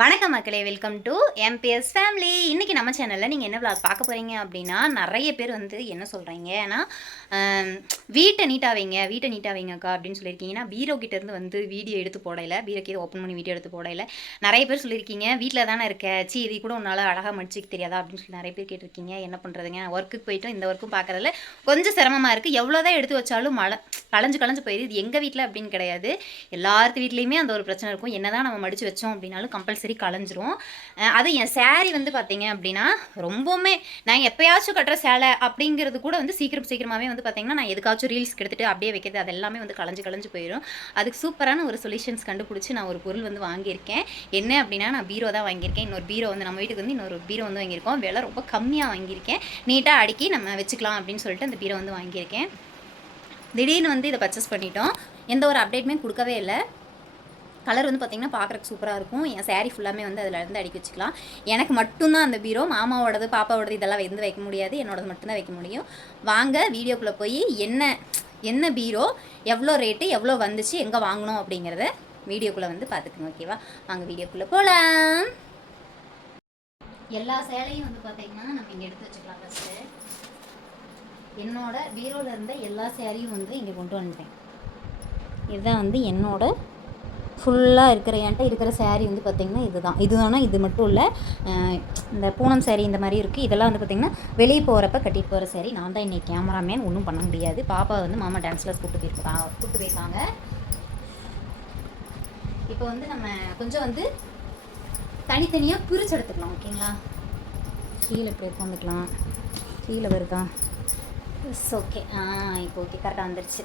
வணக்கம் மக்களே welcome to MBS family இன்றைக்கி நம்ம சேனலில் நீங்கள் என்ன விளாக் பார்க்க போகிறீங்க அப்படின்னா நிறைய பேர் வந்து என்ன சொல்கிறீங்க ஏன்னா வீட்டை நீட்டாக வைங்க வீட்டை நீட்டாக வைங்கக்கா அப்படின்னு சொல்லியிருக்கீங்கன்னா பீரோ கிட்டேருந்து வந்து வீடியோ எடுத்து போடையில பீரோ கீழே ஓப்பன் பண்ணி வீடியோ எடுத்து போடையில நிறைய பேர் சொல்லியிருக்கீங்க வீட்டில் தானே இருக்க? சி இது கூட உன்னால் அழகாக மடிச்சிக்க தெரியாதா? அப்படின்னு சொல்லி நிறைய பேர் கேட்டிருக்கீங்க. என்ன பண்ணுறதுங்க ஒர்க்குக்கு போயிட்டு இந்த ஒர்க்கும் பார்க்குறதுல கொஞ்சம் சிரமமாக இருக்குது எவ்வளோதான் எடுத்து வச்சாலும் மழை களைஞ்சு களைஞ்சு போயிடுது இது எங்கள் வீட்டில் அப்படின்னு கிடையாது. எல்லாத்து வீட்லேயுமே அந்த ஒரு பிரச்சனை இருக்கும். என்னதான் நம்ம மடித்து வச்சோம் அப்படின்னாலும் கம்பல்சரி களைஞ்சிரும் அதுவும் அது என் சேரீ வந்து பார்த்தீங்க அப்படின்னா ரொம்பவுமே நான் எப்போயாச்சும் கட்டுற சேலை அப்படிங்கிறது கூட வந்து சீக்கிரம் சீக்கிரமாகவே வந்து பார்த்தீங்கன்னா நான் எதுக்காச்சும் ரீல்ஸ் எடுத்துட்டு அப்படியே வைக்கிறது அது எல்லாமே வந்து களைஞ்சு களைஞ்சு போயிடும் அதுக்கு சூப்பரான ஒரு சொல்யூஷன்ஸ் கண்டுபிடிச்சி நான் ஒரு பொருள் வந்து வாங்கியிருக்கேன். என்ன அப்படின்னா நான் பீரோ தான் வாங்கியிருக்கேன். இன்னொரு பீரோ வந்து நம்ம வீட்டுக்கு வந்து இன்னொரு பீரோ வந்து வாங்கியிருக்கோம். விலை ரொம்ப கம்மியாக வாங்கியிருக்கேன். நீட்டாக அடுக்கி நம்ம வச்சுக்கலாம் அப்படின்னு சொல்லிட்டு அந்த பீரோ வந்து வாங்கியிருக்கேன். திடீர்னு வந்து இதை பர்ச்சேஸ் பண்ணிட்டோம். எந்த ஒரு அப்டேட்டுமே கொடுக்கவே இல்லை. கலர் வந்து பார்த்திங்கன்னா பார்க்குறக்கு சூப்பராக இருக்கும். என் சேரீ ஃபுல்லாமே வந்து அதில் இருந்து அடிக்க வச்சுக்கலாம். எனக்கு மட்டும்தான் அந்த பீரோ மாமாவோடது பாப்பாவோடது இதெல்லாம் வந்து வைக்க முடியாது. என்னோடது மட்டும்தான் வைக்க முடியும். வாங்க வீடியோக்குள்ளே போய் என்ன என்ன பீரோ எவ்வளோ ரேட்டு எவ்வளோ வந்துச்சு எங்கே வாங்கினோம் அப்படிங்கிறத வீடியோக்குள்ளே வந்து பார்த்துக்குங்க ஓகேவா வாங்க வீடியோக்குள்ளே போகலாம் எல்லா சேலையும் வந்து பார்த்தீங்கன்னா நம்ம இங்கே எடுத்து வச்சுக்கலாம் ஃபஸ்ட்டு என்னோட பீரோவில் இருந்த எல்லா சேரீயும் வந்து இங்கே கொண்டு வந்துட்டேன். இதுதான் வந்து என்னோட ஃபுல்லாக இருக்கிற என்கிட்ட இருக்கிற சேரீ வந்து பார்த்திங்கன்னா இதுதான். இதுதானா? இது மட்டும் இல்லை இந்த பூனம் சேரீ இந்த மாதிரி இருக்குது இதெல்லாம் வந்து பார்த்திங்கன்னா வெளியே போகிறப்ப கட்டிட்டு போகிற சேரீ நான் தான் இன்றைக்கி கேமராமேன் ஒன்றும் பண்ண முடியாது. பாப்பா வந்து மாமா டான்ஸ் கிளாஸ் கூப்பிட்டு போயிருக்காங்க கூப்பிட்டு போயிருக்காங்க. இப்போ வந்து நம்ம கொஞ்சம் வந்து தனித்தனியாக பிரித்து எடுத்துக்கலாம் ஓகேங்களா? கீழே இப்படி உட்காந்துக்கலாம் கீழே வருதா? இட்ஸ் ஓகே ஆ இப்போ ஓகே கரெக்டாக வந்துருச்சு.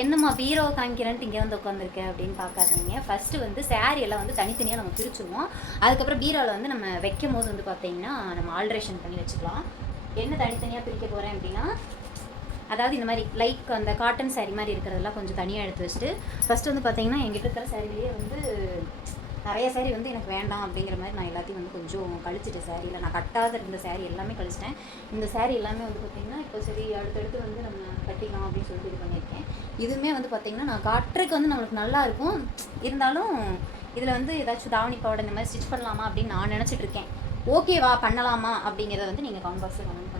என்னம்மா பீரோ காமிக்கிறேன்ட்டு இங்கே வந்து உட்காந்துருக்கேன் அப்படின்னு பார்க்காதீங்க ஃபஸ்ட்டு வந்து saree எல்லாம் வந்து தனித்தனியாக நம்ம பிரிச்சுருவோம். அதுக்கப்புறம் பீரோவில் வந்து நம்ம வைக்கும் போது வந்து பார்த்தீங்கன்னா நம்ம ஆல்ட்ரேஷன் பண்ணி வச்சுக்கலாம். என்ன தனித்தனியாக பிரிக்க போகிறேன் அப்படின்னா அதாவது இந்த மாதிரி லைக் அந்த காட்டன் saree மாதிரி இருக்கிறதெல்லாம் கொஞ்சம் தனியாக எடுத்து வச்சுட்டு ஃபஸ்ட்டு வந்து பார்த்தீங்கன்னா எங்கிட்ட இருக்கிற சாரிலேயே வந்து நிறைய saree வந்து எனக்கு வேண்டாம் அப்படிங்கிற மாதிரி நான் எல்லாத்தையும் வந்து கொஞ்சம் கழிச்சிட்டேன் சாரியில் நான் கட்டாத இருந்த saree எல்லாமே கழிச்சிட்டேன். இந்த saree எல்லாமே வந்து பார்த்திங்கன்னா இப்போ சரி அடுத்தடுத்து வந்து நம்ம கட்டிக்கலாம் அப்படின்னு சொல்லிட்டு இது பண்ணியிருக்கேன். இதுவுமே வந்து பார்த்திங்கன்னா நான் காட்டுறதுக்கு வந்து நம்மளுக்கு நல்லா இருக்கும். இருந்தாலும் இதில் வந்து ஏதாச்சும் தாவணி பாவாடை இந்த மாதிரி ஸ்டிச் பண்ணலாமா அப்படின்னு நான் நினச்சிட்டு இருக்கேன். ஓகேவா பண்ணலாமா அப்படிங்கிறத வந்து நீங்கள் கமெண்ட் பாக்ஸில் கமெண்ட்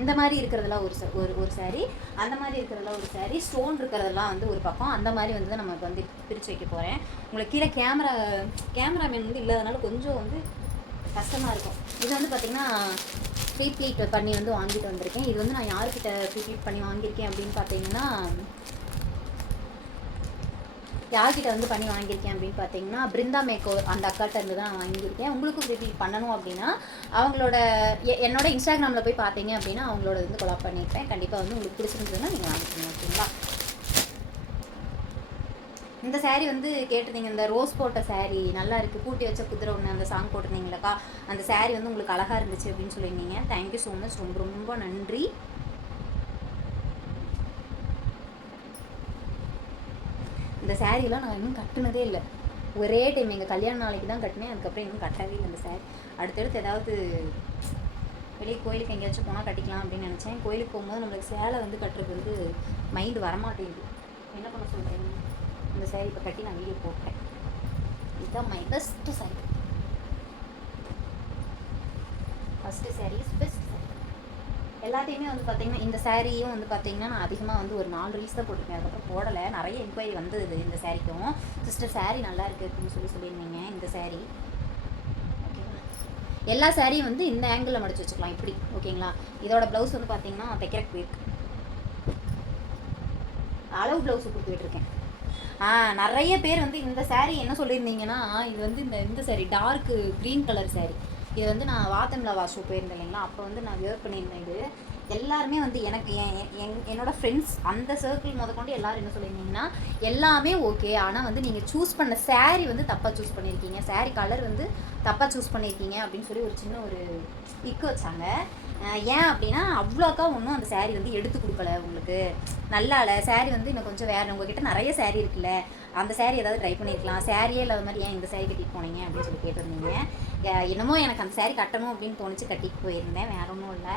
இந்த மாதிரி இருக்கிறதெல்லாம் ஒரு ஒரு ஒரு saree அந்த மாதிரி இருக்கிறதெல்லாம் ஒரு saree ஸ்டோன் இருக்கிறதெல்லாம் வந்து ஒரு பக்கம் அந்த மாதிரி வந்து தான் நம்ம வந்து பிரித்து வைக்க போகிறேன் உங்களுக்கு கீழே கேமரா கேமராமேன் வந்து இல்லாதனால கொஞ்சம் வந்து கஷ்டமாக இருக்கும். இது வந்து பார்த்திங்கன்னா ப்ரீ ப்ளீட் பண்ணி வந்து வாங்கிட்டு வந்திருக்கேன். இது வந்து நான் யார்கிட்ட ப்ரீ ப்ளீட் பண்ணி வாங்கியிருக்கேன் அப்படின்னு பார்த்தீங்கன்னா யார்கிட்ட வந்து பண்ணி வாங்கியிருக்கேன் அப்படின்னு பார்த்தீங்கன்னா பிருந்தா மேக்கோர் அந்த அக்காட்ட இருந்து தான் நான் வாங்கியிருக்கேன். உங்களுக்கும் ரிப்பீட் பண்ணணும் அப்படின்னா அவங்களோட என்னோட இன்ஸ்டாகிராமில் போய் பார்த்தீங்க அப்படின்னா அவங்களோட வந்து கொலாப் பண்ணியிருப்பேன். கண்டிப்பாக வந்து உங்களுக்கு பிடிச்சிருந்ததுன்னா நீங்கள் வாங்கிக்கணும் ஓகேங்களா? இந்த சாரீ வந்து கேட்டிருந்தீங்க இந்த ரோஸ் போட்ட சாரீ நல்லா இருக்குது கூட்டி வச்ச குதிரை ஒன்று அந்த சாங் போட்டிருந்தீங்களக்கா அந்த சாரீ வந்து உங்களுக்கு அழகாக இருந்துச்சு அப்படின்னு சொல்லியிருந்தீங்க. தேங்க்யூ ஸோ மச் ரொம்ப ரொம்ப நன்றி. இந்த சாரீலாம் நான் இன்னும் கட்டினதே இல்லை. ஒரே டைம் எங்கள் கல்யாண நாளைக்கு தான் கட்டினேன் அதுக்கப்புறம் இன்னும் கட்டவே இல்லை இந்த saree. அடுத்தடுத்து ஏதாவது வெளியே கோயிலுக்கு எங்கேயாச்சும் போனால் கட்டிக்கலாம் அப்படின்னு நினச்சேன். கோயிலுக்கு போகும்போது நம்மளுக்கு சேலை வந்து கட்டுறது வந்து மைண்டு வரமாட்டேங்குது. என்ன பண்ண சொல்கிறேன் இந்த சேரீ இப்போ கட்டி நான் வீடியோ போட்டேன் இதுதான் my best saree. First saree best எல்லாத்தையுமே வந்து பார்த்தீங்கன்னா இந்த சாரியும் வந்து பார்த்தீங்கன்னா நான் அதிகமாக வந்து ஒரு நாலு ரீல்ஸ் தான் போட்டிருக்கேன். அதுக்கப்புறம் போடலை. நிறைய என்கொயரி வந்தது இந்த சாரிக்கும். சிஸ்டர் சேரீ நல்லா இருக்குது அப்படின்னு சொல்லி சொல்லியிருந்தீங்க இந்த சேரீ. ஓகேங்களா எல்லா சாரியும் வந்து இந்த ஆங்கிளில் மடிச்சு வச்சுக்கலாம் இப்படி. ஓகேங்களா இதோட ப்ளவுஸ் வந்து பார்த்தீங்கன்னா தைக்கிறக்கு போயிருக்கு அளவு ப்ளவுஸ் கொடுத்து விட்டுருக்கேன் ஆ நிறைய பேர் வந்து இந்த சேரீ என்ன சொல்லியிருந்தீங்கன்னா இது வந்து இந்த இந்த sari dark green colour sari. இது வந்து நான் வாத்தன்ல வாஷ் போயிருந்தேன் இல்லைங்களா? அப்போ வந்து நான் வியர் பண்ணியிருந்தேன் இது. எல்லாருமே வந்து எனக்கு என் என்- என்னோட ஃப்ரெண்ட்ஸ் அந்த சர்க்கிள் முதற்கொண்டு எல்லாரும் என்ன சொல்லியிருந்தீங்கன்னா எல்லாமே ஓகே ஆனால் வந்து நீங்கள் சூஸ் பண்ண சாரீ வந்து தப்பாக சூஸ் பண்ணியிருக்கீங்க. சாரீ கலர் வந்து தப்பாக சூஸ் பண்ணியிருக்கீங்க அப்படின்னு சொல்லி ஒரு சின்ன ஒரு இக்கு வச்சாங்க. ஏன் அப்படின்னா அவ்வளோக்கா ஒன்றும் அந்த saree வந்து எடுத்து கொடுக்கல உங்களுக்கு. நல்லா இல்லை saree வந்து இன்னும் கொஞ்சம் வேறு உங்ககிட்ட நிறைய சேரீ இருக்குல்ல அந்த சேரீ ஏதாவது ட்ரை பண்ணியிருக்கலாம் சாரியே இல்லாத மாதிரி ஏன் இந்த சேரீ கட்டிட்டு போனீங்க அப்படின்னு சொல்லி கேட்டிருந்தீங்க. என்னமோ எனக்கு அந்த சேரீ கட்டணும் அப்படின்னு தோணுச்சு கட்டிட்டு போயிருந்தேன் வேற ஒன்றும் இல்லை.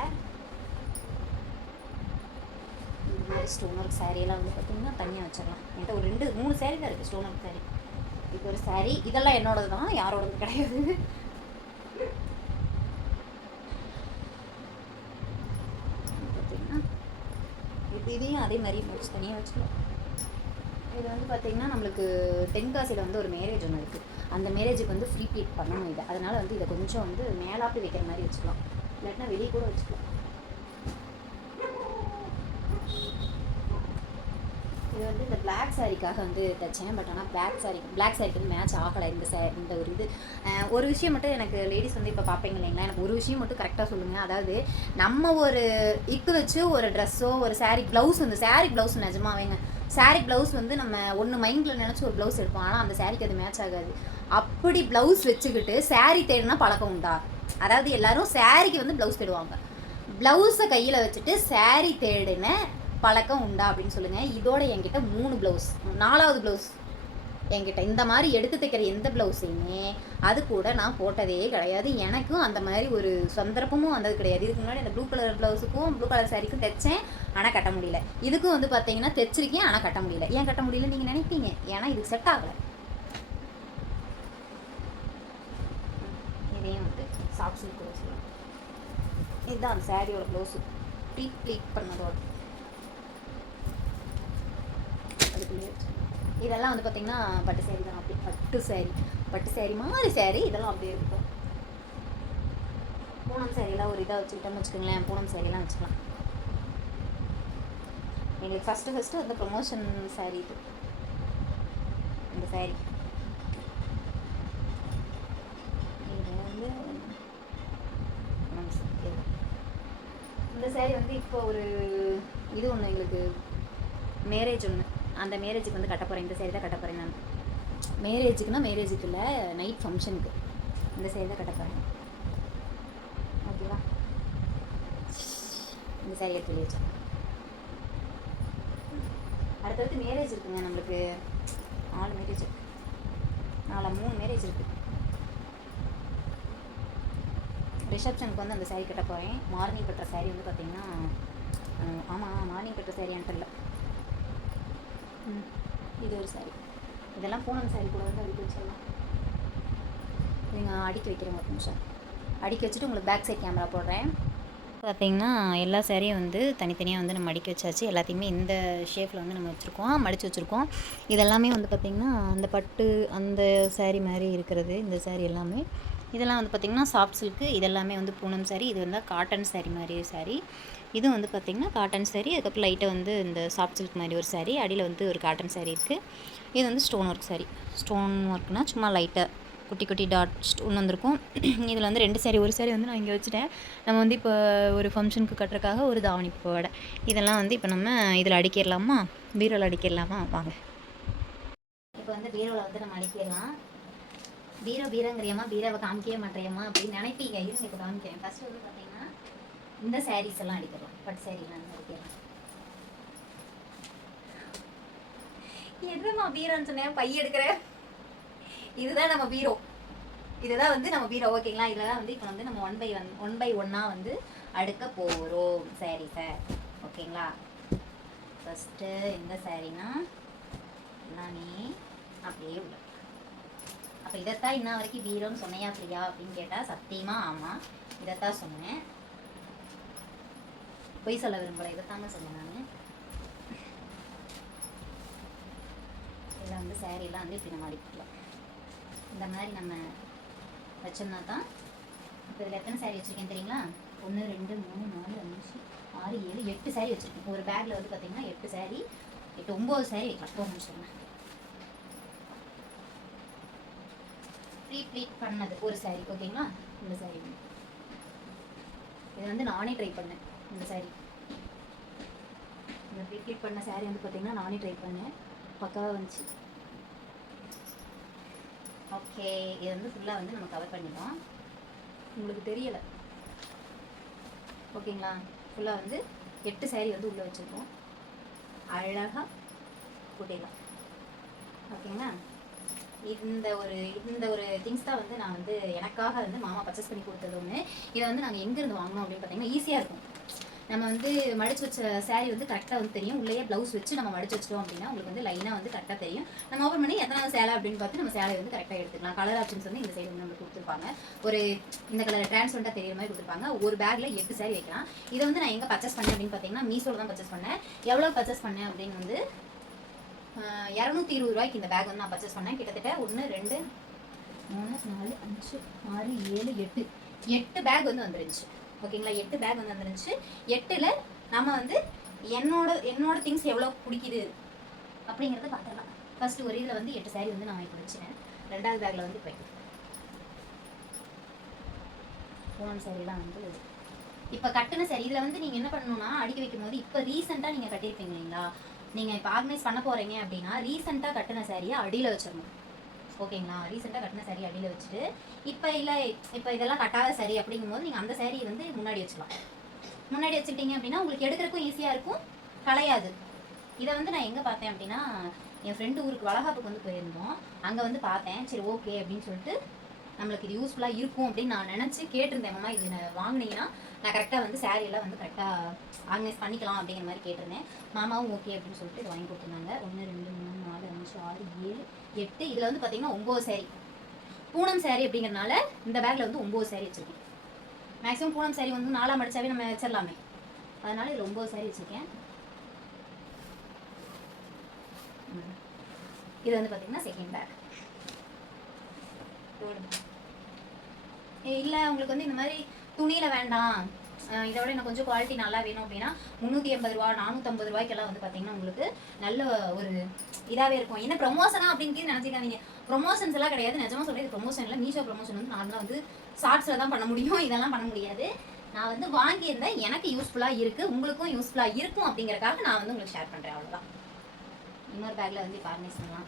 ஸ்டோனர்க் மாதிரி ஸ்டோன் ஒர்க் வந்து பார்த்தீங்கன்னா தனியாக வச்சிடலாம். என்கிட்ட ஒரு ரெண்டு மூணு சேரீ தான் இருக்குது ஸ்டோன் ஒர்க் saree. இது ஒரு saree இதெல்லாம் என்னோடது தான் யாரோடது கிடையாது பார்த்தீங்கன்னா இது இதையும் அதே மாதிரி முடிச்சு தனியாக வச்சுக்கலாம் இது வந்து பார்த்தீங்கன்னா நம்மளுக்கு தென்காசியில் வந்து ஒரு மேரேஜ் ஒன்று இருக்குது அந்த மேரேஜுக்கு வந்து ஃப்ரீ ப்ளீட் பண்ணணும் இதை. அதனால் வந்து இதை கொஞ்சம் வந்து மேலாப்பி வைக்கிற மாதிரி வச்சுக்கலாம். இல்லாட்டினா வெளியே கூட வச்சுக்கலாம். இது வந்து இந்த பிளாக் சாரிக்காக வந்து தைச்சேன். பட் ஆனால் பிளாக் சாரி பிளாக் சாரிக்கு வந்து மேட்ச் ஆகலை இந்த சே இந்த ஒரு இது. ஒரு விஷயம் மட்டும் எனக்கு லேடிஸ் வந்து இப்போ பார்ப்பீங்க இல்லைங்களா? எனக்கு ஒரு விஷயம் மட்டும் கரெக்டாக சொல்லுங்கள் அதாவது நம்ம ஒரு இக்கு வச்சு ஒரு ட்ரெஸ்ஸோ ஒரு சாரீ ப்ளவுஸ் வந்து சாரீ ப்ளவுஸ் நிஜமாவேங்க. சாரீ ப்ளவுஸ் வந்து நம்ம ஒன்று மைண்டில் நினச்சி ஒரு ப்ளவுஸ் எடுப்போம். ஆனால் அந்த சாரிக்கு அது மேட்ச் ஆகாது. அப்படி ப்ளவுஸ் வச்சுக்கிட்டு சாரீ தேடினா பழக்கம் உண்டா? அதாவது எல்லாரும் சாரிக்கு வந்து ப்ளவுஸ் தேடுவாங்க. ப்ளவுஸை கையில் வச்சுட்டு சாரீ தேடின பழக்கம் உண்டா அப்படின்னு சொல்லுங்கள் இதோட என்கிட்ட மூணு ப்ளவுஸ் நாலாவது ப்ளவுஸ் என்கிட்ட. இந்த மாதிரி எடுத்து தைக்கிற எந்த ப்ளவுஸையுமே அது கூட நான் போட்டதே கிடையாது. எனக்கும் அந்த மாதிரி ஒரு சந்தர்ப்பமும் வந்தது கிடையாது. இதுக்கு முன்னாடி அந்த ப்ளூ கலர் ப்ளவுஸுக்கும் ப்ளூ கலர் சாரிக்கும் தைச்சேன் ஆனால் கட்ட முடியல. இதுக்கும் வந்து பார்த்தீங்கன்னா தைச்சிருக்கேன் ஆனால் கட்ட முடியல. ஏன் கட்ட முடியல நீங்கள் நினைப்பீங்க? ஏன்னா இதுக்கு செட் ஆகலை. இதையும் வந்து சாஃப்ட் சில்க் இதுதான் அந்த சாரியோட ப்ளவுஸு ப்ளீட் ப்ளீட் பண்ணதோட. அதுக்குள்ளேயே இதெல்லாம் வந்து பார்த்தீங்கன்னா பட்டு சேரீ தான் அப்படி. பட்டு சேரீ. பட்டு சேரீ மாதிரி சேரீ இதெல்லாம் அப்படியே இருக்கும். பூனம் சேரீலாம் ஒரு இதாக வச்சுக்கிட்டோம்னு வச்சுக்கோங்களேன். பூனம் சேரீலாம் வச்சுக்கலாம். எங்களுக்கு ஃபஸ்ட்டு ஃபஸ்ட்டு அந்த ப்ரொமோஷன் saree இது. இந்த saree. இது வந்து இந்த சேரீ வந்து இப்போ ஒரு இது ஒன்று எங்களுக்கு. மேரேஜ் ஒன்று அந்த மேரேஜுக்கு வந்து கட்ட போகிறேன் இந்த சைடு தான் கட்ட போகிறேன் நான். மேரேஜுக்குன்னா மேரேஜுக்கு இல்லை நைட் ஃபங்க்ஷனுக்கு இந்த சைடு தான் கட்ட போகிறேன் ஓகேவா இந்த saree எடுத்து வெளியே வச்சேன் அடுத்தடுத்து மேரேஜ் இருக்குங்க நம்மளுக்கு. நாலு மேரேஜ் இருக்கு. நாலு மூணு மேரேஜ் இருக்கு. ரிசப்ஷனுக்கு வந்து அந்த saree கட்ட போகிறேன் மார்னிங் கட்டுற saree வந்து பார்த்தீங்கன்னா ஆமாம் மார்னிங் கட்டுற saree தெரியல. இல்லை இது ஒரு சாரி இதெல்லாம் பூனம் சாரி கூட வந்து அடுக்கி வச்சிடலாம். நீங்கள் அடுக்கி வைக்கிறேன் ஒரு நிமிஷம். அடுக்கி வச்சுட்டு உங்களுக்கு பேக் சைட் கேமரா போடுறேன். பார்த்தீங்கன்னா எல்லா சேரீயும் வந்து தனித்தனியாக வந்து நம்ம அடுக்கி வச்சாச்சு. எல்லாத்தையுமே இந்த ஷேப்பில் வந்து நம்ம வச்சுருக்கோம். மடித்து வச்சுருக்கோம். இதெல்லாமே வந்து பார்த்திங்கன்னா அந்த பட்டு அந்த சேரீ மாதிரி இருக்கிறது இந்த சேரீ எல்லாமே. இதெல்லாம் வந்து பார்த்திங்கன்னா சாஃப்ட் சில்க்கு இதெல்லாமே வந்து பூனம் saree இது வந்து காட்டன் saree மாதிரி சாரீ இது வந்து பார்த்திங்கன்னா காட்டன் saree அதுக்கப்புறம் லைட்டாக வந்து இந்த சாஃப்ட் சில்க் மாதிரி ஒரு சாரீ அடியில் வந்து ஒரு காட்டன் சேரீ இருக்குது இது வந்து ஸ்டோன் ஒர்க் சாரீ ஸ்டோன் ஒர்க்னால் சும்மா லைட்டாக குட்டி குட்டி டாட் ஸ்டோன் வந்திருக்கும். இதில் வந்து ரெண்டு saree ஒரு சேரீ வந்து நான் இங்கே வச்சுட்டேன். நம்ம வந்து இப்போ ஒரு ஃபங்க்ஷனுக்கு கட்டுறக்காக ஒரு தாவணி போட. இதெல்லாம் வந்து இப்போ நம்ம இதில் அடிக்கிடலாமா? பீரோவில் அடிக்கிடலாமா? வாங்க. இப்போ வந்து பீரோவில் வந்து நம்ம அடிக்கிடலாம். பீரோ பீரோங்கிறியம்மா பீரோவை காமிக்கவே மாட்டேறியம்மா அப்படின்னு நினைப்பீங்க. இருங்க இப்போ காமிக்கிறேன். ஃபஸ்ட்டு வந்து பார்த்தீங்கன்னா இந்த சாரீஸ் எல்லாம் அடிக்கலாம். பட்டு சாரீலாம் அடிக்கலாம். எதுமா பீரோன்னு சொன்னேன்? பை எடுக்கிறேன் இதுதான் நம்ம பீரோ இதுதான் வந்து நம்ம பீரோ ஓகேங்களா இதில் தான் வந்து இப்போ வந்து நம்ம one by one one by ஒன்னாக வந்து அடுக்க போகிறோம் சாரி சார் ஓகேங்களா ஃபஸ்ட்டு எந்த சாரீனா எல்லாமே அப்படியே உள்ள. அப்போ இதைத்தான் இன்ன வரைக்கும் பீரோன்னு சொன்னையா பிரியா அப்படின்னு கேட்டால் சத்தியமாக ஆமாம் இதைத்தான் சொன்னேன். பொய் சொல்ல விரும்பல. இதைத்தாங்க சொன்னேன் நான். இதில் வந்து சேரீலாம் வந்து இப்படி நம்ம அடிக்கலாம் இந்த மாதிரி நம்ம வச்சோம்னா தான் இப்போ இதில் எத்தனை சேரீ வச்சுருக்கேன் தெரியுங்களா? ஒன்று ரெண்டு மூணு நாலு அஞ்சு ஆறு ஏழு எட்டு சேரீ வச்சுருக்கேன். ஒரு பேக்கில் வந்து பார்த்தீங்கன்னா எட்டு சேரீ எட்டு ஒம்பது சேரீ வைக்கலாம். போக சொன்னேன் ப்ரீ ப்ளீட் பண்ணது ஒரு saree. ஓகேங்களா இந்த சேரீ இது வந்து நானே ட்ரை பண்ணேன். இந்த saree. இந்த ப்ரீ பண்ண saree வந்து பார்த்தீங்கன்னா நானே ட்ரை பண்ணேன். பக்காவாக வந்துச்சு. ஓகே இது வந்து ஃபுல்லாக வந்து நம்ம கவர் பண்ணிடலாம். உங்களுக்கு தெரியலை. ஓகேங்களா ஃபுல்லாக வந்து எட்டு saree வந்து உள்ளே வச்சுருக்கோம். அழகாக கூட்டிடலாம். ஓகேங்களா இந்த ஒரு இந்த ஒரு திங்ஸ் தான் வந்து நான் வந்து எனக்காக வந்து மாமா பர்ச்சேஸ் பண்ணி கொடுத்தது ஒன்று இதை வந்து நாங்கள் எங்கேருந்து வாங்கினோம் அப்படின்னு பார்த்தீங்கன்னா ஈஸியாக இருக்கும். நம்ம வந்து மடிச்சு வச்ச saree வந்து கரெக்டாக வந்து தெரியும். உள்ளேயே ப்ளவுஸ் வச்சு நம்ம மடிச்சு வச்சிட்டோம் அப்படின்னா உங்களுக்கு வந்து லைனாக வந்து கரெக்டாக தெரியும். நம்ம ஓப்பன் பண்ணி எத்தனாவது சேலை அப்படின்னு பார்த்து நம்ம சேலை வந்து கரெக்டாக எடுத்துக்கலாம். கலர் ஆப்ஷன்ஸ் வந்து இந்த சைடு வந்து நம்ம கொடுத்துருப்பாங்க. ஒரு இந்த கலர் டிரான்ஸ்பரண்டாக தெரியுற மாதிரி கொடுத்துருப்பாங்க. ஒரு பேக்கில் எட்டு சாரி வைக்கலாம். இதை வந்து நான் எங்கே பர்ச்சேஸ் பண்ணேன் அப்படின்னு பார்த்தீங்கன்னா மீஷோவில் தான் பர்ச்சேஸ் பண்ணேன். எவ்வளோ பர்ச்சேஸ் பண்ணேன் அப்படின்னு வந்து இரநூத்தி இருபது ரூபாய்க்கு இந்த பேக் வந்து நான் பர்ச்சேஸ் பண்ணேன். கிட்டத்தட்ட ஒன்று ரெண்டு மூணு நாலு அஞ்சு ஆறு ஏழு எட்டு. எட்டு பேக் வந்து வந்துருந்துச்சு. ஓகேங்களா? எட்டு பேக் வந்து வந்துருந்துச்சு எட்டில் நம்ம வந்து என்னோட என்னோட திங்ஸ் எவ்வளோ பிடிக்குது அப்படிங்கிறத பார்த்துடலாம். ஃபர்ஸ்ட் ஒரு இதில் வந்து எட்டு சாரி வந்து நான் வாங்கி பிடிச்சினேன் ரெண்டாவது பேக்கில் வந்து போய் பூனம் சாரிலாம் வந்து இப்போ கட்டின சரி இதில் வந்து நீங்கள் என்ன பண்ணணும்னா அடிக்க வைக்கும் போது இப்போ ரீசெண்டாக நீங்கள் கட்டியிருப்பீங்க இல்லைங்களா? நீங்கள் இப்போ ஆர்கனைஸ் பண்ண போகிறீங்க அப்படின்னா ரீசெண்டாக கட்டின சாரியை அடியில் வச்சிடணும். ஓகேங்களா? ரீசெண்டாக கட்டின சரி அடியில் வச்சுட்டு இப்போ இல்லை இப்போ இதெல்லாம் கட்டாத சரி அப்படிங்கும்போது நீங்கள் அந்த saree வந்து முன்னாடி வச்சுக்கலாம். முன்னாடி வச்சுக்கிட்டீங்க அப்படின்னா உங்களுக்கு எடுக்கிறதுக்கும் ஈஸியாக இருக்கும். கலையாது இதை வந்து நான் எங்கே பார்த்தேன் அப்படின்னா என் ஃப்ரெண்டு ஊருக்கு வளகாப்புக்கு வந்து போயிருந்தோம். அங்கே வந்து பார்த்தேன். சரி ஓகே அப்படின்னு சொல்லிட்டு நம்மளுக்கு இது யூஸ்ஃபுல்லாக இருக்கும் அப்படின்னு நான் நினச்சி கேட்டிருந்தேன். மாமா இது நான் வாங்கினீங்கன்னா நான் கரெக்டாக வந்து saree எல்லாம் வந்து கரெக்டாக ஆர்கனைஸ் பண்ணிக்கலாம் அப்படிங்கிற மாதிரி கேட்டிருந்தேன். மாமாவும் ஓகே அப்படின்னு சொல்லிட்டு இது வாங்கி கொடுத்துருந்தாங்க. ஒன்று ரெண்டு மூணு நாலு அஞ்சு ஆறு ஏழு எட்டு இதில் வந்து பார்த்தீங்கன்னா ஒம்பது சேரீ பூனம் சேரீ அப்படிங்கிறனால இந்த பேக்கில் வந்து ஒம்பது சேரீ வச்சுருக்கேன். மேக்ஸிமம் பூனம் சேரீ வந்து நாலாம் அடிச்சாவே நம்ம வச்சிடலாமே. அதனால் இதில் ஒம்பது சேரீ வச்சுருக்கேன். ம். இது வந்து பார்த்தீங்கன்னா செகண்ட் பேக் இல்லை உங்களுக்கு வந்து இந்த மாதிரி துணியில் வேண்டாம். இதை விட எனக்கு கொஞ்சம் குவாலிட்டி நல்லா வேணும் அப்படின்னா முந்நூற்றி எண்பது ரூபா நானூற்றம்பது ரூபாய்க்கெல்லாம் வந்து பார்த்தீங்கன்னா உங்களுக்கு நல்ல ஒரு இதாகவே இருக்கும். என்ன ப்ரொமோஷனா அப்படின்னு நினச்சிக்காதீங்க. ப்ரொமோஷன்ஸ் எல்லாம் கிடையாது. நிஜமா சொல்கிறேன் ப்ரொமோஷன் இல்லை. மீஷோ ப்ரொமோஷன் வந்து நார்மலாக வந்து ஷார்ட்ஸில் தான் பண்ண முடியும். இதெல்லாம் பண்ண முடியாது. நான் வந்து வாங்கியிருந்தேன் எனக்கு யூஸ்ஃபுல்லாக இருக்குது உங்களுக்கும் யூஸ்ஃபுல்லாக இருக்கும் அப்படிங்கிறக்காக நான் வந்து உங்களுக்கு ஷேர் பண்ணுறேன் அவ்வளோதான் இன்னொரு பேக்கில் வந்து இப்போ ஆர்கனைஸ் பண்ணலாம்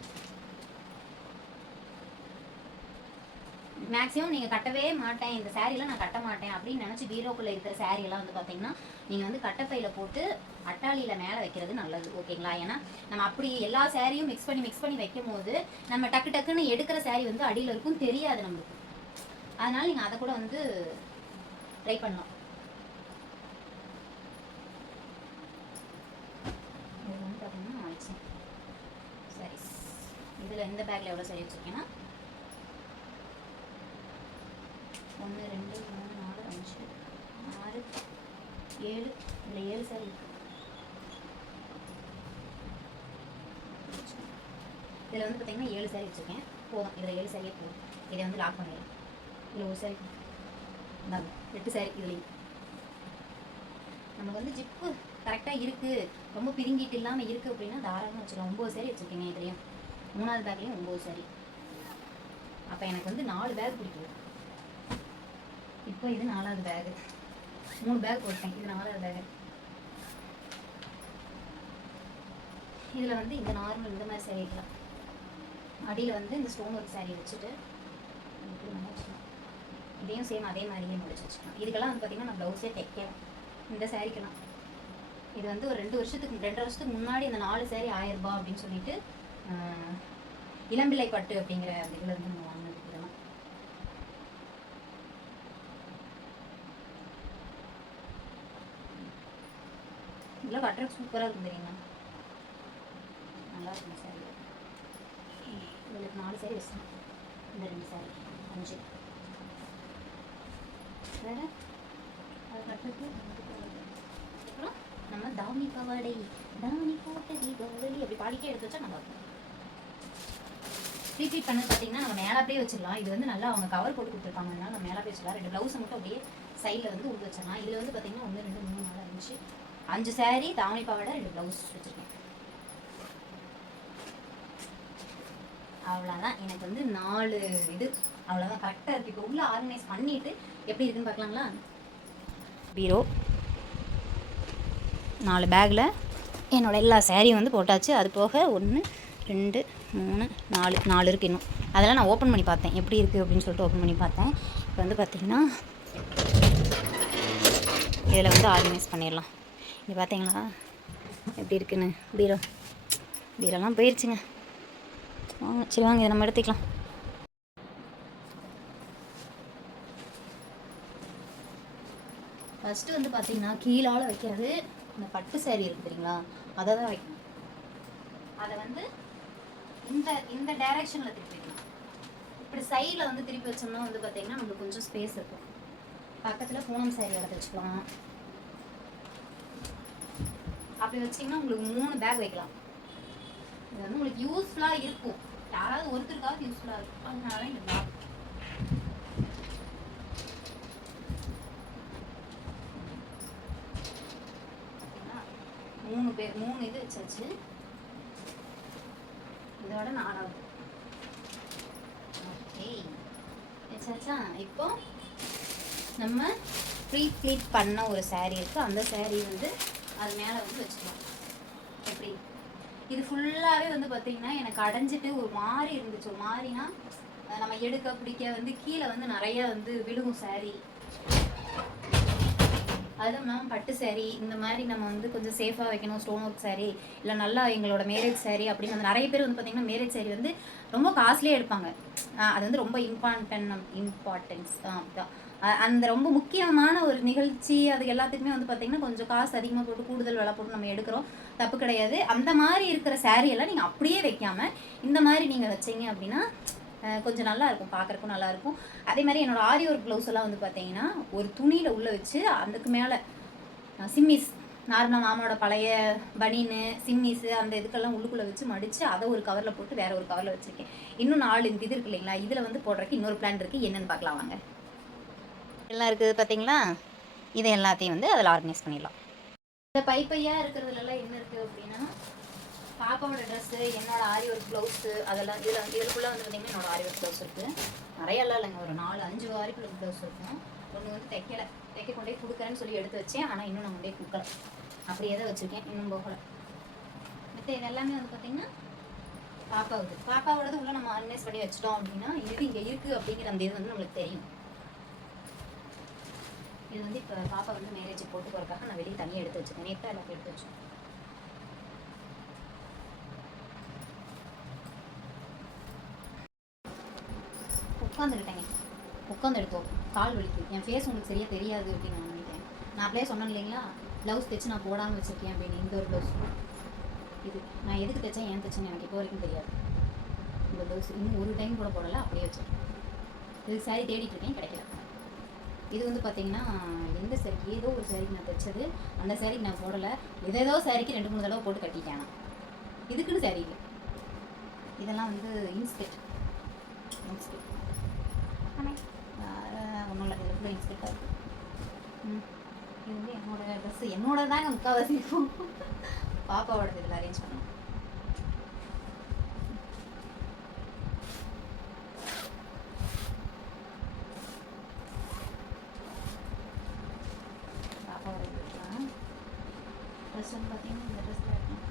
மேக்ஸிமம் நீங்கள் கட்டவே மாட்டேன். இந்த சாரீலாம் நான் கட்ட மாட்டேன் அப்படின்னு நினச்சி பீரோக்குள்ளே இருக்கிற saree வந்து பார்த்தீங்கன்னா நீங்கள் வந்து கட்டப்பையில் போட்டு அட்டாளியில் மேலே வைக்கிறது நல்லது. ஓகேங்களா ஏன்னா நம்ம அப்படி எல்லா சேரீயும் மிக்ஸ் பண்ணி மிக்ஸ் பண்ணி வைக்கும் போது நம்ம டக்கு டக்குன்னு எடுக்கிற சேரீ வந்து அடியில் இருக்கும் தெரியாது நம்மளுக்கு. அதனால் நீங்கள் அதை கூட வந்து ட்ரை பண்ணலாம். இது வந்து பார்த்தீங்கன்னா ஆயிடுச்சு. சரி. இதில் இந்த பேக்கில் எவ்வளோ சரி வச்சுருக்கேன்னா ஒன்று ரெண்டு மூணு நாலு அஞ்சு ஆறு ஏழு இதில் ஏழு சாரி இருக்கு இதில் வந்து பார்த்தீங்கன்னா ஏழு சாரி வச்சுருக்கேன். போதும். இதில் ஏழு சாரியே போதும். இதை வந்து லாக் பண்ணிடலாம் இல்லை ஒரு சாரி இந்தாங்க எட்டு சாரி இதுலேயும். நமக்கு வந்து ஜிப்பு கரெக்டாக இருக்குது ரொம்ப பிரிங்கிட்டு இல்லாமல் இருக்குது அப்படின்னா தாராளமாக வச்சுக்கலாம் ஒம்பது சாரி வச்சுருக்கேங்க இதுலேயும். மூணாவது பேக்லேயும் ஒம்பது சாரி அப்போ எனக்கு வந்து நாலு பேக் பிடிக்குது இப்போ இது நாலாவது பேகு மூணு பேக் போட்டேன். இது நாலாவது பேகு இதில் வந்து இந்த நார்மல் இந்த மாதிரி saree வைக்கலாம் அடியில் வந்து இந்த ஸ்டோன் ஒர்க் saree வச்சுட்டு இதையும் சேம் அதே மாதிரியே முடிச்சு வச்சுக்கலாம். இதுக்கெல்லாம் வந்து பார்த்திங்கன்னா நான் ப்ளவுஸே தைக்கலாம் இந்த சாரிக்கெல்லாம் இது வந்து ஒரு ரெண்டு வருஷத்துக்கு ரெண்டரை வருஷத்துக்கு முன்னாடி இந்த நாலு saree ஆயிரம் ரூபாய் அப்படின்னு சொல்லிட்டு இளம்பிள்ளை பட்டு அப்படிங்கிற அந்த இதில் இருந்து நம்ம வாங்கினது இதெல்லாம். இதெல்லாம் கட்டுறது சூப்பராக இருக்கும் தெரியுமா? நல்லா இருக்கும் சாரி உங்களுக்கு நாலு சேரீ வச்சேன் இந்த ரெண்டு சாரி அஞ்சு. வேறு? அப்புறம் நம்ம தாவணி பாவாடை தாவணி போட்ட தீபாவளி அப்படி பாடிக்கே எடுத்து வச்சா நல்லா இருக்கும். ரிப்பீட் பண்ணது பார்த்தீங்கன்னா நம்ம மேலே அப்படியே வச்சிடலாம். இது வந்து நல்லா அவங்க கவர் போட்டு கொடுத்துருக்காங்கன்னா அதனால நம்ம போய் வச்சிடலாம். ரெண்டு ப்ளவுஸை மட்டும் அப்படியே சைடில் வந்து உள்ள வச்சிடலாம். இதில் வந்து பார்த்தீங்கன்னா ஒன்று ரெண்டு மூணு நாலு அஞ்சு. அஞ்சு சேரீ தாவணி பாவாடை ரெண்டு ப்ளவுஸ் வச்சுருக்கேன். அவ்வளோதான் எனக்கு வந்து நாலு இது. அவ்வளோதான் கரெக்டாக இருக்குது இப்போ உள்ள ஆர்கனைஸ் பண்ணிட்டு எப்படி இருக்குன்னு பார்க்கலாங்களா? பீரோ நாலு பேக்கில் என்னோடய எல்லா சேரீயும் வந்து போட்டாச்சு. அது போக ஒன்று ரெண்டு மூணு நாலு. நாலு இருக்குது இன்னும். அதெல்லாம் நான் ஓப்பன் பண்ணி பார்த்தேன். எப்படி இருக்குது அப்படின்னு சொல்லிட்டு ஓப்பன் பண்ணி பார்த்தேன். இப்போ வந்து பார்த்திங்கன்னா இதில் வந்து ஆர்கனைஸ் பண்ணிடலாம். இங்கே பார்த்தீங்களா? எப்படி இருக்குன்னு? பீரோ பீரோலாம் போயிடுச்சுங்க வாங்க சரி வாங்க இதை நம்ம எடுத்துக்கலாம். ஃபஸ்ட்டு வந்து பார்த்தீங்கன்னா கீழால் வைக்கிறது இந்த பட்டு சேரீ இருக்கு தெரியுங்களா? அதை தான் வைக்கணும். அதை வந்து இந்த இந்த டைரக்ஷனில் திருப்பி வைக்கணும். இப்படி சைடில் வந்து திருப்பி வச்சோம்னா வந்து பார்த்தீங்கன்னா நம்மளுக்கு கொஞ்சம் ஸ்பேஸ் இருக்கும். பக்கத்தில் பூனம் சேரீ எடுத்து வச்சுக்கலாம். அப்படி வச்சிங்கன்னா உங்களுக்கு மூணு பேக் வைக்கலாம். இது வந்து உங்களுக்கு யூஸ்ஃபுல்லாக இருக்கும். யாராவது ஒருத்தருக்காவது யூஸ்ஃபுல்லாக இருக்கும். அதனால தான் இந்த பிளாக் மூணு பேர் மூணு இது வச்சாச்சு. இதோட நாலாவது. ஓகே. வச்சாச்சா? இப்போ நம்ம ப்ரீ ப்ளீட் பண்ண ஒரு சேரீ இருக்குது அந்த சேரீ வந்து அது மேலே வந்து வச்சுக்கலாம். இது ஃபுல்லாகவே வந்து பார்த்தீங்கன்னா எனக்கு அடைஞ்சிட்டு ஒரு மாதிரி இருந்துச்சு. ஒரு மாறினா நம்ம எடுக்க பிடிக்க வந்து கீழே வந்து நிறைய வந்து விழுகும் சாரி அதுவும் இல்லாமல் பட்டு சாரி இந்த மாதிரி நம்ம வந்து கொஞ்சம் சேஃபாக வைக்கணும். ஸ்டோன் ஒர்க் சாரி இல்லை நல்லா எங்களோட மேரேஜ் சாரி அப்படின்னு வந்து நிறைய பேர் வந்து பார்த்தீங்கன்னா மேரேஜ் சாரி வந்து ரொம்ப காஸ்ட்லியாக எடுப்பாங்க. அது வந்து ரொம்ப இம்பார்ட்டன் இம்பார்ட்டன்ஸ் தான் அந்த ரொம்ப முக்கியமான ஒரு நிகழ்ச்சி அது எல்லாத்துக்குமே வந்து பார்த்தீங்கன்னா கொஞ்சம் காசு அதிகமாக போட்டு கூடுதல் விலை போட்டு நம்ம எடுக்கிறோம். தப்பு கிடையாது. அந்த மாதிரி இருக்கிற சேரீயெல்லாம் எல்லாம் நீங்கள் அப்படியே வைக்காம இந்த மாதிரி நீங்கள் வச்சிங்க அப்படின்னா கொஞ்சம் நல்லா இருக்கும். பார்க்குறக்கும் நல்லா இருக்கும். அதே மாதிரி என்னோட ஆரி ஒர்க் ப்ளவுஸ் எல்லாம் வந்து பார்த்தீங்கன்னா ஒரு துணியில் உள்ளே வச்சு அதுக்கு மேலே சிம்மிஸ் நார்மலாக மாமாவோட பழைய பனின்னு சிம்மிஸு அந்த இதுக்கெல்லாம் உள்ளுக்குள்ளே வச்சு மடித்து அதை ஒரு கவரில் போட்டு வேற ஒரு கவரில் வச்சுருக்கேன். இன்னும் நாலு இந்த இது இருக்கு இல்லைங்களா? இதில் வந்து போடுறதுக்கு இன்னொரு பிளான் இருக்குது என்னென்னு பார்க்கலாம் வாங்க. எல்லாம் இருக்குது பார்த்தீங்களா இதை எல்லாத்தையும் வந்து அதில் ஆர்கனைஸ் பண்ணிடலாம். இந்த பை பையாக இருக்கிறதுலலாம் என்ன இருக்குது அப்படின்னா பாப்பாவோட ட்ரெஸ்ஸு என்னோட ஆரி ஒர்க் ப்ளவுஸு அதெல்லாம் இதில் வந்து இதுக்குள்ளே வந்து பார்த்திங்கன்னா என்னோட ஆரி ஒர்க் ப்ளவுஸ் இருக்குது நிறையெல்லாம் இல்லைங்க ஒரு நாலு அஞ்சு ஆரி ஒர்க் ப்ளவுஸ் இருக்கும். ஒன்று வந்து தைக்கல தைக்க கொண்டே கொடுக்குறேன்னு சொல்லி எடுத்து வச்சேன். ஆனால் இன்னும் நான் கொண்டே கொடுக்கல. அப்படியே தான் வச்சுருக்கேன் இன்னும் போகலை. மற்ற இது எல்லாமே வந்து பார்த்தீங்கன்னா பாப்பாவுது. பாப்பாவோடது உள்ள நம்ம ஆர்கனைஸ் பண்ணி வச்சிட்டோம் அப்படின்னா இது இங்கே இருக்குது அப்படிங்கிற அந்த இது வந்து நம்மளுக்கு தெரியும். இது வந்து இப்போ பாப்பா வந்து மேரேஜ் போட்டு போகிறக்காக நான் வெளியே தனியாக எடுத்து வச்சுருக்கேன். நேற்று எல்லாத்தையும் எடுத்து வச்சேன் உட்காந்துக்கிட்டேங்க உட்காந்து எடுத்தோம் கால் வலிக்கு. என் ஃபேஸ் உங்களுக்கு சரியாக தெரியாது அப்படின்னு நான் நினைக்கிறேன். நான் அப்படியே சொன்னேன் இல்லைங்களா? ப்ளவுஸ் தைச்சு நான் போடாமல் வச்சுருக்கேன் அப்படின்னு. இந்த ஒரு ப்ளவுஸ் இது. நான் எதுக்கு தைச்சேன் ஏன் தைச்சேன்னு எனக்கு இப்போ வரைக்கும் தெரியாது. இந்த ப்ளவுஸ் இன்னும் ஒரு டைம் கூட போடலை அப்படியே வச்சிருக்கேன். இதுக்கு சாரி தேடிட்டு இருக்கேன் கிடைக்கல. இது வந்து பார்த்தீங்கன்னா எந்த சாரிக்கு ஏதோ ஒரு சாரிக்கு நான் தைச்சது. அந்த சாரிக்கு நான் போடலை. ஏதேதோ சாரிக்கு ரெண்டு மூணு தடவை போட்டு கட்டிட்டேன் நான். இதுக்குன்னு சாரி இல்லை. இதெல்லாம் வந்து இன்ஸ்கெட் இன்ஸ்கெட் ஒன்றும் இல்லை. இதில் இன்ஸ்கெட்டாக இருக்குது ம். இது வந்து என்னோட ட்ரெஸ்ஸு என்னோட தாங்க முக்கால்வாசி பாப்பாவோட இதில் அரேஞ்ச் பண்ணணும் பாப்பாவோட இது இருக்கலாம் ட்ரெஸ் வந்து பார்த்தீங்கன்னா இந்த ட்ரெஸ்ஸில் இருக்கும்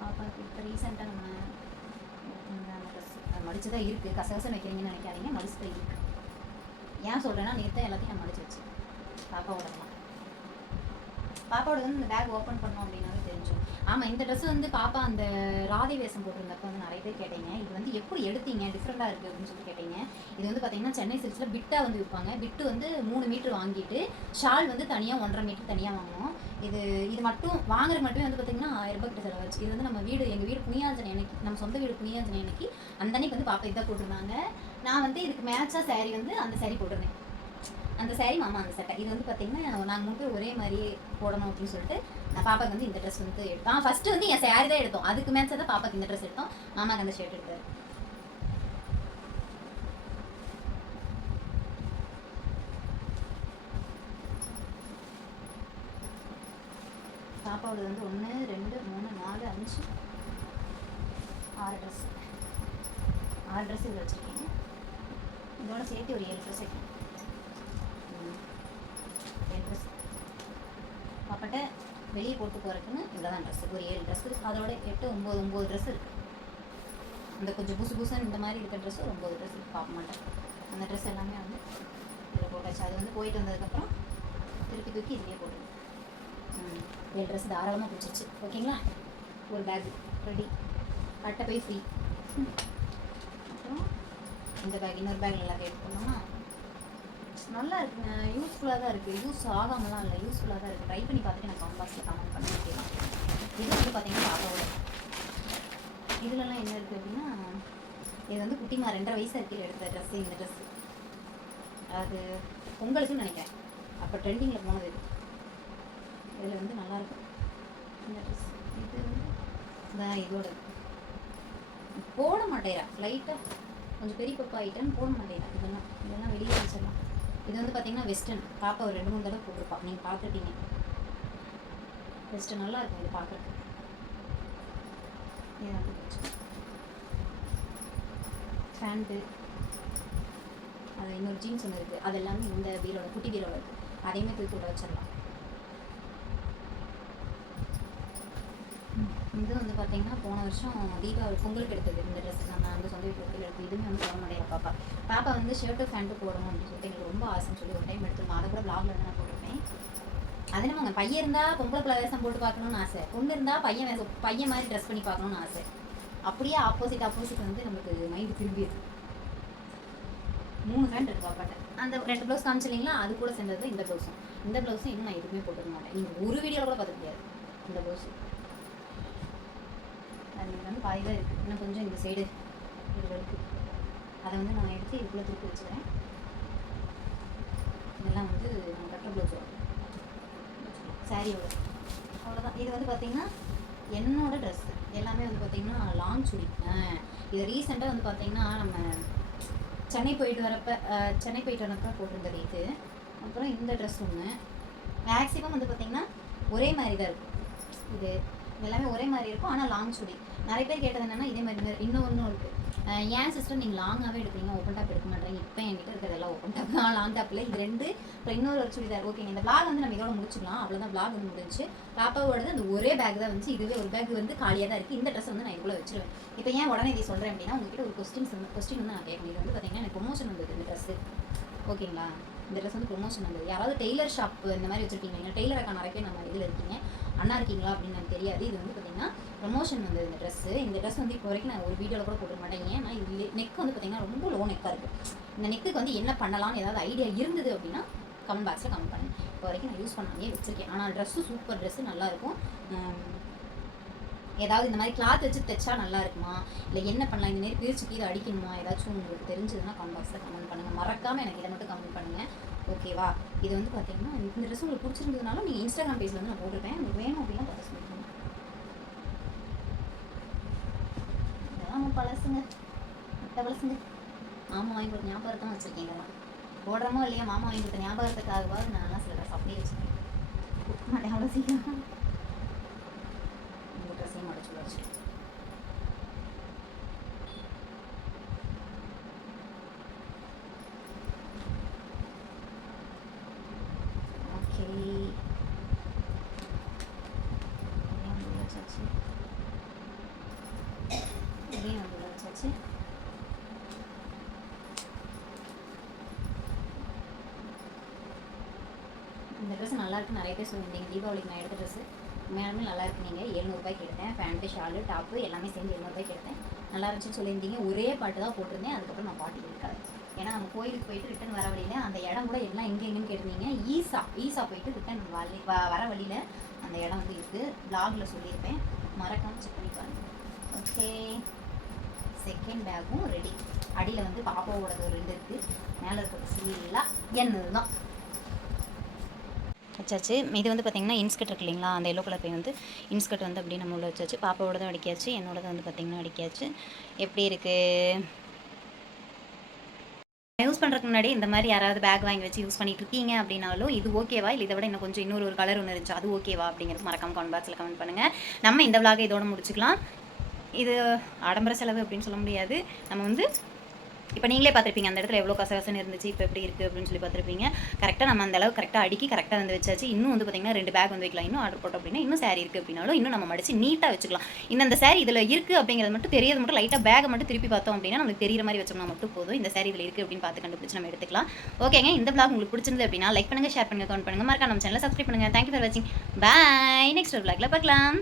பாப்பாவுக்கு இப்போ ரீசெண்டாக நம்ம எடுத்திருந்த அந்த ட்ரெஸ் அது மடிச்சு தான் இருக்குது கசகசன்னு வைக்கிறீங்கன்னு நினைக்காதீங்க மடிச்சு தான் ஏன் சொல்கிறேன்னா நேற்று எல்லாத்தையும் நான் மடிச்சு வச்சேன். பாப்பாவோட பாப்பாவோட வந்து இந்த பேக் ஓப்பன் பண்ணோம் அப்படின்னாவே தெரிஞ்சும் ஆமாம் இந்த ட்ரெஸ் வந்து பாப்பா அந்த ராதை வேஷம் போட்டிருந்தப்ப வந்து நிறைய பேர் கேட்டீங்க. இது வந்து எப்படி எடுத்தீங்க? டிஃப்ரெண்ட்டாக இருக்குது அப்படின்னு சொல்லி கேட்டீங்க. இது வந்து பார்த்தீங்கன்னா சென்னை சில்க்ஸில் பிட்டாக வந்து விற்பாங்க பிட்டு வந்து மூணு மீட்ரு வாங்கிட்டு ஷால் வந்து தனியாக ஒன்றரை மீட்டர் தனியாக வாங்கணும். இது இது மட்டும் வாங்குறது மட்டுமே வந்து பார்த்தீங்கன்னா ஆயிரம் ரூபாய் கிட்ட செலவாச்சு. இது வந்து நம்ம வீடு எங்கள் வீடு புனியாஞ்சனை அன்னைக்கு நம்ம சொந்த வீடு புனியாஞ்சனை அன்னைக்கு அந்த அன்னைக்கு வந்து பாப்பா இதான் போட்டிருந்தாங்க. நான் வந்து இதுக்கு மேட்சாக saree வந்து அந்த saree போட்டிருந்தேன். அந்த சேரீ மாமா அந்த சட்டை. இது வந்து பார்த்தீங்கன்னா நாங்கள் மூணு பேர் ஒரே மாதிரியே போடணும் அப்படின்னு சொல்லிட்டு நான் பாப்பாக்கு வந்து இந்த ட்ரெஸ் வந்து எடுத்தோம். ஃபஸ்ட்டு வந்து என் saree தான் எடுத்தோம். அதுக்கு மேட்சாக தான் பாப்பாக்கு இந்த ட்ரெஸ் எடுத்தோம். மாமாக்கு அந்த ஷர்ட் எடுத்தார். பாப்பாவோட வந்து ஒன்று ரெண்டு மூணு நாலு அஞ்சு ஆறு ட்ரெஸ் ஆறு ட்ரெஸ் இதில் வச்சுருக்கேன். இதோட சேர்த்து ஒரு ஏழு ட்ரெஸ் வைக்கணும் ஏழு ட்ரெஸ் பாப்பாட்ட வெளியே போட்டு போகிறதுக்குன்னு இவ்வளோ தான் ட்ரெஸ்ஸு ஒரு ஏழு ட்ரெஸ்ஸு அதோட எட்டு ஒம்பது ஒம்பது ட்ரெஸ் இருக்குது அந்த கொஞ்சம் புசு புசுன்னு இந்த மாதிரி இருக்கிற ட்ரெஸ்ஸு ஒரு ஒம்பது ட்ரெஸ் பார்க்க மாட்டேன். அந்த ட்ரெஸ் எல்லாமே வந்து இதில் போட்டாச்சு. அது வந்து போயிட்டு வந்ததுக்கப்புறம் திருப்பி தூக்கி இதுலேயே போட்டு ஏழு ட்ரெஸ் தாராளமாக பிடிச்சிச்சு ஓகேங்களா? ஒரு பேக் ரெடி அட்டை போய் ஃப்ரீ அப்புறம் இந்த பேக் இன்னொரு பேக் நல்லா வெயிட் பண்ணோம்னா நல்லா இருக்குங்க யூஸ்ஃபுல்லாக தான் இருக்குது யூஸ் ஆகாமலாம் இல்லை. யூஸ்ஃபுல்லாக தான் இருக்குது ட்ரை பண்ணி பார்த்துட்டு எனக்கு காம்பாஸில் கமெண்ட் பண்ண முடியலாம் இது வந்து பார்த்தீங்கன்னா பாப்பாவோட. இதுலலாம் என்ன இருக்குது அப்படின்னா இது வந்து குட்டிமா ரெண்டரை வயசு இருக்கையில் எடுத்த ட்ரெஸ்ஸு இந்த ட்ரெஸ்ஸு அது பொங்கலுக்குன்னு நினைக்கிறேன். அப்போ ட்ரெண்டிங்கில் போனது இது. இதில் வந்து நல்லாயிருக்கும். இந்த ட்ரெஸ் இது வந்து இதான் இதோட போட மாட்டேறா. லைட்டாக கொஞ்சம் பெரிய பப்பா ஆகிட்டேன்னு போட மாட்டேறா. இதெல்லாம் இதெல்லாம் வெளியே வச்சிடலாம். இது வந்து பார்த்தீங்கன்னா வெஸ்டர்ன் பாப்பா ஒரு ரெண்டு மூணு தடவை போட்டிருப்பா. நீங்கள் பார்த்துருப்பீங்க வெஸ்டர்ன் நல்லா இருக்கும் இது பார்க்குறதுக்கு இது வந்து ஃபேண்ட்டு அது இன்னொரு ஜீன்ஸ் ஒன்று இருக்குது அது எல்லாமே இந்த பீரோட குட்டி பீரோட இருக்குது அதையுமே தூக்கி விட வச்சிடலாம். இது வந்து பார்த்தீங்கன்னா போன வருஷம் தீபாவளி பொங்கலுக்கு எடுத்தது இந்த ட்ரெஸ் வந்து சொந்த வீட்டு எடுத்து எதுவுமே வந்து சொல்ல முடியாது பாப்பா. பாப்பா வந்து ஷர்ட்டு ஃபேண்ட்டு போடணும் அப்படின்னு சொல்லிட்டு எனக்கு ரொம்ப ஆசைன்னு சொல்லி ஒரு டைம் எடுத்துருமா அதை கூட பிளாக்ல நான் போட்டிருப்பேன். அதே நம்ம பையன் இருந்தால் பொம்பளை பிள்ளை வேஷம் போட்டு பார்க்கணும்னு ஆசை. பொண்ணு இருந்தால் பையன் வேஷம் பையன் மாதிரி ட்ரெஸ் பண்ணி பார்க்கணும்னு ஆசை. அப்படியே ஆப்போசிட் ஆப்போசிட் வந்து நமக்கு மைண்டு திரும்பியது மூணு ஃபேண்ட் இருக்கு பாப்பாட்ட. அந்த ரெண்டு ப்ளவுஸ் காமிச்சிங்களா அது கூட சேர்ந்தது இந்த ப்ளவுஸும் இந்த ப்ளவுஸும் இன்னும் நான் எதுவுமே போட்டுக்க மாட்டேன். நீங்கள் ஒரு வீடியோ கூட பார்த்துக்க முடியாது இந்த ப்ளவுஸ் அது வந்து பாதி தான் இருக்குது இன்னும் கொஞ்சம் இந்த சைடு இதில் இருக்குது அதை வந்து நான் எடுத்து இதுக்குள்ளே திருப்பி வச்சுக்கிறேன். இதெல்லாம் வந்து நம்ம கட்டுற ப்ளவுஸ் வரும் சாரியோட அவ்வளோதான் இது வந்து பார்த்தீங்கன்னா என்னோட ட்ரெஸ் எல்லாமே வந்து பார்த்தீங்கன்னா லாங் சுடி. ஆ, இது ரீசெண்டாக வந்து பார்த்தீங்கன்னா நம்ம சென்னை போயிட்டு வரப்ப சென்னை போயிட்டு வரப்ப போட்டிருந்தது இது அப்புறம் இந்த ட்ரெஸ் ஒன்று மேக்ஸிமம் வந்து பார்த்தீங்கன்னா ஒரே மாதிரி தான் இருக்கும். இது எல்லாமே ஒரே மாதிரி இருக்கும். ஆனால் லாங் சுடி. நிறைய பேர் கேட்டது என்னென்னா இதே மாதிரி இன்னும் ஒன்றும் இருக்குது ஏன் சிஸ்டர் நீங்கள் லாங்காகவே எடுக்கிறீங்க ஓப்பன் டாப் எடுக்க மாட்டேங்க இப்போ என்கிட்ட இருக்கிறதெல்லாம் ஓப்பன் டாப் தான். லாங் டாப்பில் இது ரெண்டு. அப்புறம் இன்னொரு ஒரு சுடிதார். ஓகேங்க இந்த பிளாக் வந்து நம்ம இதோட முடிச்சுக்கலாம் அவ்வளோதான் பிளாக் வந்து முடிஞ்சு பாப்பாவோடது அந்த ஒரே பேக் தான் வந்துச்சு. இதுவே ஒரு பேக் வந்து காலியாக தான் இருக்குது இந்த ட்ரெஸ் வந்து நான் இதுக்குள்ளே வச்சிருவேன். இப்போ ஏன் உடனே இதை சொல்கிறேன் அப்படின்னா உங்ககிட்ட ஒரு கொஸ்டின்ஸ் கொஸ்டின் வந்து நான் கேட்கணும். இது வந்து பார்த்தீங்கன்னா எனக்கு ப்ரொமோஷன் வந்தது இந்த ட்ரெஸ்ஸு ஓகேங்களா இந்த ட்ரெஸ் வந்து ப்ரொமோஷன் வந்தது. யாராவது டெய்லர் ஷாப் இந்த மாதிரி வச்சுருக்கீங்க. டெய்லர் அக்கா நிறைய பேர் நம்ம இதில் இருக்கீங்க. அண்ணா இருக்கீங்களா அப்படின்னு எனக்கு தெரியாது. இது வந்து பார்த்தீங்கன்னா ப்ரமோஷன் வந்து இந்த ட்ரெஸ்ஸு இந்த ட்ரெஸ் வந்து இப்போ வரைக்கும் நான் ஒரு வீடியோவில் கூட போட்டுக்க மாட்டேங்க ஏன்னா இது நெக் வந்து பார்த்தீங்கன்னா ரொம்ப லோ நெக்காக இருக்குது இந்த நெக்குக்கு வந்து என்ன பண்ணலாம்னு ஏதாவது ஐடியா இருந்தது அப்படின்னா கமெண்ட் பாக்ஸில் கமெண்ட் பண்ணுங்க. இப்போ வரைக்கும் நான் யூஸ் பண்ணாமே வச்சுருக்கேன். ஆனால் ட்ரெஸ்ஸு சூப்பர் ட்ரெஸ்ஸு நல்லாயிருக்கும் ஏதாவது இந்த மாதிரி கிளாத் வச்சு தைச்சா நல்லா இருக்குமா? இல்லை என்ன பண்ணலாம்? இந்த நேரம் பிரிச்சு கீழே அடிக்கணுமா? ஏதாச்சும் உங்களுக்கு தெரிஞ்சதுன்னா கமெண்ட் பாக்ஸில் கமெண்ட் பண்ணுங்கள் மறக்காமல் எனக்கு இதை மட்டும் கமெண்ட் பண்ணுங்கள் ஓகேவா இது வந்து பார்த்தீங்கன்னா இந்த ட்ரெஸ் உங்களுக்கு பிடிச்சிருந்ததுனால நீங்கள் இன்ஸ்டாகிராம் பேஜில் வந்து நான் போட்டிருக்கேன் உங்களுக்கு வேணும் அப்படின்னா பார்த்து இதெல்லாம் பழசுங்க. மற்ற பழசுங்க. மாமா வாங்கி கொடுத்த ஞாபகத்தான் வச்சுருக்கேன் இதெல்லாம் போடுறமோ இல்லையா மாமா வாங்கி கொடுத்த ஞாபகத்துக்காகவாது நான் சில ட்ரெஸ் அப்படியே வச்சுருக்கேன். மாட்டேன் அவ்வளோ சீக்கிரம். உங்கள் ட்ரெஸ்ஸையும் மட்டும் சொல்ல வச்சுருக்கேன் இதையும் உள்ள வச்சாச்சு இதையும் உள்ள வச்சாச்சு இந்த ட்ரெஸ் நல்லா இருக்கு நிறைய பேர் சொல்லியிருந்தீங்க தீபாவளிக்கு நான் எடுத்த ட்ரெஸ்ஸு உண்மையாலுமே நல்லா இருக்கு நீங்கள் எழுநூறுபாய்க்கு எடுத்தேன். பேண்ட்டு ஷாலு டாப்பு எல்லாமே சேர்ந்து எழுநூறுபாய்க்கு எடுத்தேன். நல்லா இருந்துச்சுன்னு சொல்லியிருந்தீங்க. ஒரே பாட்டு தான் போட்டிருந்தேன். அதுக்கப்புறம் நான் பாட்டு இருக்காது ஏன்னா நம்ம கோயிலுக்கு போயிட்டு ரிட்டன் வர வழியில் அந்த இடம் கூட எல்லாம் எங்கே எங்கேன்னு கேட்டிருந்தீங்க. ஈஸா ஈஸா போயிட்டு ரிட்டன் வழி வர வழியில் அந்த இடம் வந்து இருக்குது பிளாகில் சொல்லியிருப்பேன். மறக்காமல் செக் பண்ணி பாருங்க. ஓகே செகண்ட் பேக்கும் ரெடி அடியில் வந்து பாப்பாவோடது ஒரு ரெண்டு இருக்குது மேலே இருக்கிறது ஃபுல்லாக என்னது தான் வச்சாச்சு. இது வந்து பார்த்தீங்கன்னா இன்ஸ்கர்ட் இருக்கு இல்லைங்களா? அந்த எல்லோ கலர் பெயின் வந்து இன்ஸ்கர்ட் வந்து அப்படியே நம்ம உள்ள வச்சாச்சு. பாப்பாவோடதும் அடிக்காச்சு என்னோடது வந்து பார்த்தீங்கன்னா அடிக்காச்சு எப்படி இருக்குது யூஸ் பண்ணுறதுக்கு முன்னாடி இந்த மாதிரி யாராவது பேக் வாங்கி வச்சு யூஸ் பண்ணிட்டு இருக்கீங்க அப்படின்னாலும் இது ஓகேவா இல்லை இதை விட இன்னும் கொஞ்சம் இன்னொரு ஒரு கலர் ஒன்று இருந்துச்சு. அது ஓகேவா அப்படிங்கிறது மறக்காம கமெண்ட் பாக்ஸில் கமெண்ட் பண்ணுங்கள் நம்ம இந்த vlog இதோட முடிச்சுக்கலாம். இது ஆடம்பர செலவு அப்படின்னு சொல்ல முடியாது. நம்ம வந்து இப்போ நீங்களே பார்த்துருப்பீங்க அந்த இடத்துல எவ்வளோ கசகசன்னு இருந்துச்சு இப்போ எப்படி இருக்குது அப்படின்னு சொல்லி பார்த்துருப்பீங்க. கரெக்டாக நம்ம அந்த அளவு கரெக்டாக அடுக்கி கரெக்டாக வந்து வச்சாச்சு. இன்னும் வந்து பார்த்தீங்கன்னா ரெண்டு பேக் வந்து வைக்கலாம். இன்னும் ஆர்டர் போட்டோம் அப்படின்னா இன்னும் சாரி இருக்குது அப்படின்னாலும் இன்னும் நம்ம மடிச்சு நீட்டாக வச்சுக்கலாம். இந்த அந்த saree இதில் இருக்குது அப்படிங்கிறது மட்டும் தெரியாது. மட்டும் லைட்டாக பேக்கை மட்டும் திருப்பி பார்த்தோம் அப்படின்னா நமக்கு தெரியிற மாதிரி வச்சோம்னா மட்டும் போதும். இந்த சாரி இதில் இருக்குது அப்படின்னு பார்த்து கண்டுபிடிச்சு நம்ம எடுத்துக்கலாம். ஓகேங்க இந்த பிளாக் உங்களுக்கு பிடிச்சிருந்தது அப்படின்னா லைக் பண்ணுங்கள் ஷேர் பண்ணுங்கள் கமெண்ட் பண்ணுங்கள் மறக்காம நம்ம சேனலை சப்ஸ்கிரைப் பண்ணுங்கள் தேங்க்யூ ஃபார் வாட்சிங் பாய் நெக்ஸ்ட் ஒரு பிளாக்ல பார்க்கலாம்.